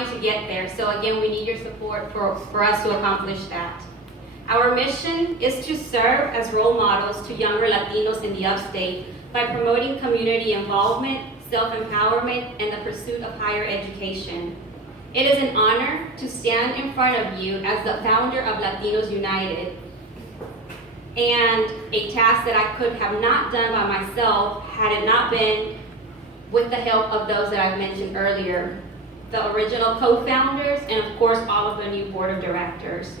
to get there. So again, we need your support for us to accomplish that. Our mission is to serve as role models to younger Latinos in the upstate by promoting community involvement, self-empowerment, and the pursuit of higher education. It is an honor to stand in front of you as the founder of Latinos United, and a task that I could have not done by myself had it not been with the help of those that I've mentioned earlier, the original co-founders, and of course all of the new board of directors.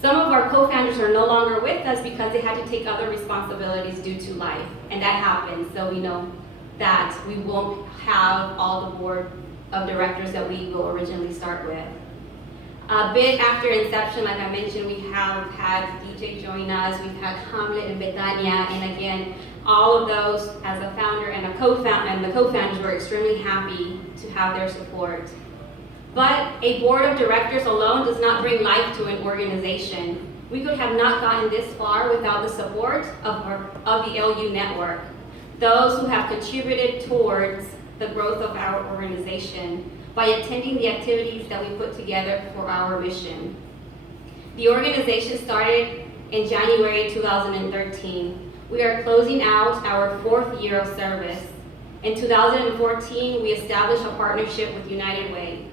Some of our co-founders are no longer with us because they had to take other responsibilities due to life, and that happens. So we know that we won't have all the board of directors that we will originally start with. A bit after inception, like I mentioned, we have had DJ join us, we've had Hamlet and Betania, and again, all of those as a founder and the co-founders were extremely happy to have their support. But a board of directors alone does not bring life to an organization. We could have not gotten this far without the support of the LU network, those who have contributed towards the growth of our organization by attending the activities that we put together for our mission. The organization started in January 2013. We are closing out our 4th year of service. In 2014, we established a partnership with United Way,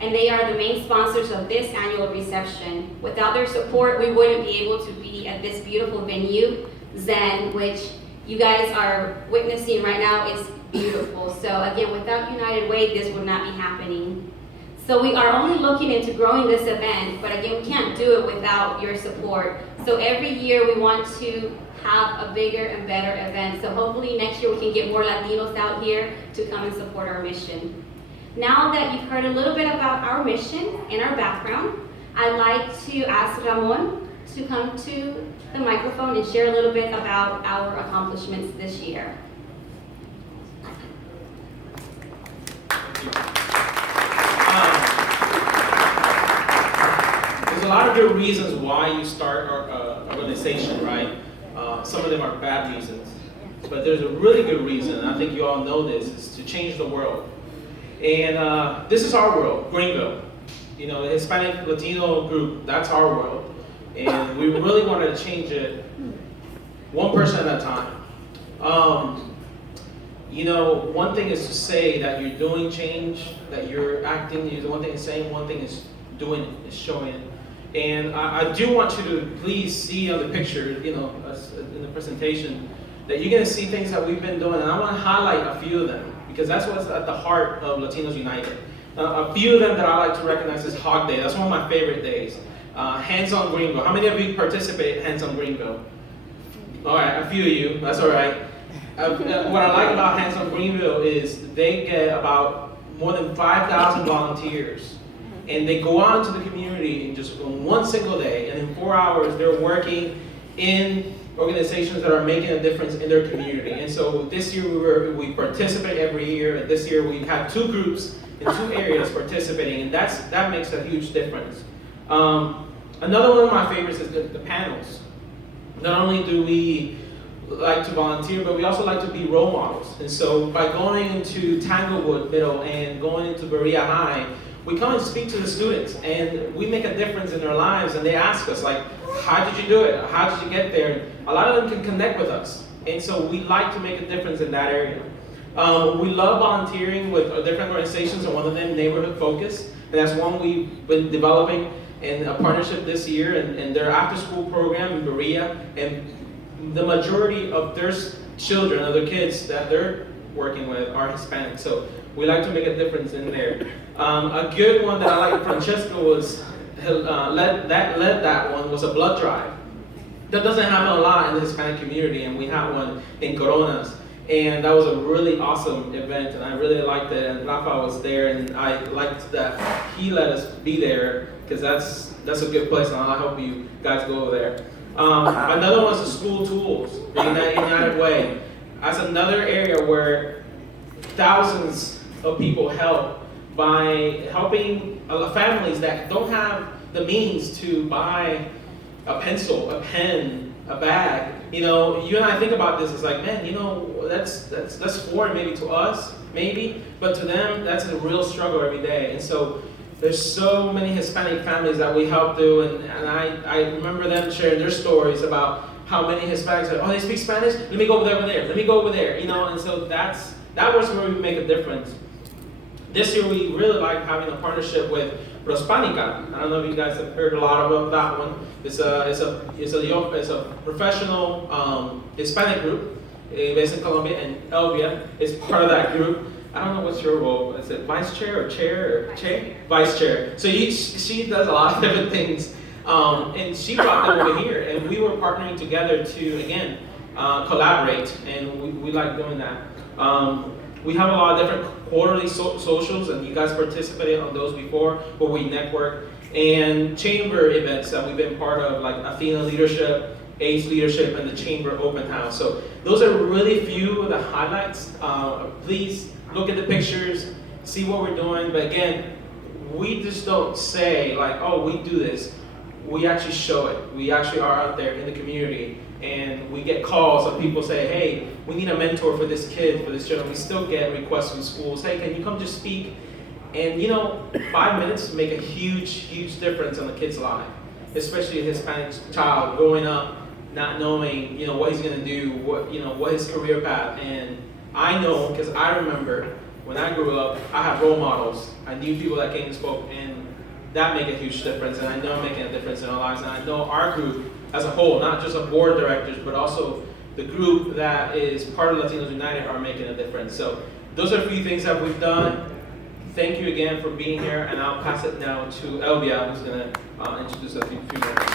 and they are the main sponsors of this annual reception. Without their support, we wouldn't be able to be at this beautiful venue, Zen, which you guys are witnessing right now is beautiful. So again, without United Way, this would not be happening. So we are only looking into growing this event, but again, we can't do it without your support. So every year we want to have a bigger and better event. So hopefully next year we can get more Latinos out here to come and support our mission. Now that you've heard a little bit about our mission and our background, I'd like to ask Ramon to come to the microphone and share a little bit about our accomplishments this year. There's a lot of good reasons why you start an organization, right? Some of them are bad reasons, but there's a really good reason, and I think you all know this, is to change the world. And this is our world, Greenville. You know, the Hispanic Latino group, that's our world. And we really wanted to change it one person at a time. You know, one thing is to say that you're doing change, that you're acting, one thing is saying, one thing is doing it, is showing it. And I do want you to please see on the picture, you know, in the presentation, that you're gonna see things that we've been doing, and I wanna highlight a few of them, because that's what's at the heart of Latinos United. A few of them that I like to recognize is Hog Day. That's one of my favorite days. Hands on Greenville. How many of you participate in Hands on Greenville? All right, a few of you, that's all right. What I like about Hands on Greenville is they get about more than 5,000 volunteers. And they go out into the community in just one single day, and in 4 hours they're working in organizations that are making a difference in their community. And so this year we participate every year, and this year we've had 2 groups in 2 areas participating, and that makes a huge difference. Another one of my favorites is the panels. Not only do we like to volunteer, but we also like to be role models. And so by going into Tanglewood Middle and going into Berea High, we come and speak to the students, and we make a difference in their lives, and they ask us, like, how did you do it? How did you get there? A lot of them can connect with us, and so we like to make a difference in that area. We love volunteering with different organizations, and one of them, Neighborhood Focus, and that's one we've been developing in a partnership this year, and their after-school program in Berea, and the majority of their children, of the kids that they're working with are Hispanic, so we like to make a difference in there. A good one that I like, Francesca led that one, was a blood drive. That doesn't happen a lot in the Hispanic community, and we had one in Coronas. And that was a really awesome event, and I really liked it, and Rafa was there, and I liked that he let us be there, because that's a good place, and I hope you guys go over there. Another one's the school tools, the United Way. That's another area where thousands of people help by helping families that don't have the means to buy a pencil, a pen, a bag. You know, you and I think about this, it's like, man, you know, that's foreign maybe to us, maybe, but to them, that's a real struggle every day. And so there's so many Hispanic families that we help through, and I remember them sharing their stories about how many Hispanics are, oh, they speak Spanish? Let me go over there, let me go over there, and so that was where we make a difference. This year we really like having a partnership with Prospanica. I don't know if you guys have heard a lot about that one. It's a professional Hispanic group based in Colombia, and Elvia is part of that group. I don't know what's your role. Is it vice chair or chair or chair? Vice chair. So she does a lot of different things, and she brought them over here, and we were partnering together to again collaborate, and we like doing that. We have a lot of different quarterly socials, and you guys participated on those before, where we network, and chamber events that we've been part of, like Athena Leadership, ACE Leadership, and the Chamber Open House. So those are really few of the highlights. Please look at the pictures, see what we're doing, but again, we just don't say like, oh, we do this. We actually show it. We actually are out there in the community, and we get calls of people say, hey, we need a mentor for this kid, for this children. We still get requests from schools, hey, can you come just speak? And 5 minutes make a huge, huge difference in the kid's life, especially a Hispanic child growing up, not knowing, what he's gonna do, what his career path. And I know, because I remember when I grew up, I had role models. I knew people that came and spoke, and that made a huge difference, and I know making a difference in our lives. And I know our group as a whole, not just our board directors, but also the group that is part of Latinos United are making a difference. So those are a few things that we've done. Thank you again for being here, and I'll pass it now to Elvia, who's going to introduce a few more.